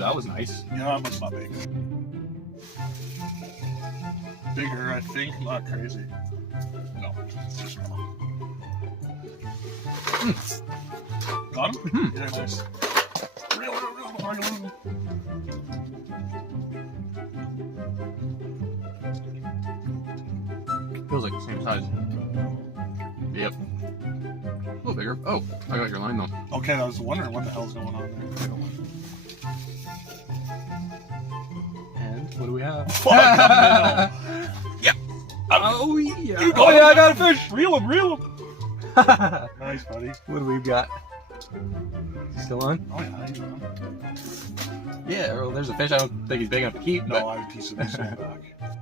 that was nice. Yeah, that one's not big. Bigger, I think. Not crazy. No, it's too small. Got him? Mhm. Yeah, nice. Reel. Feels like the same size. Yep. A little bigger. Oh, I got your line though. Okay, I was wondering what the hell's going on there. And what do we have? Fuck, I'm Yeah. Oh yeah. You got Oh him. yeah, I got a fish. Reel him. What Nice, buddy. do we got? Still on? Oh yeah, he's on. Yeah. Well, there's a fish. I don't think he's big enough to keep. No, I have a piece of this in the back.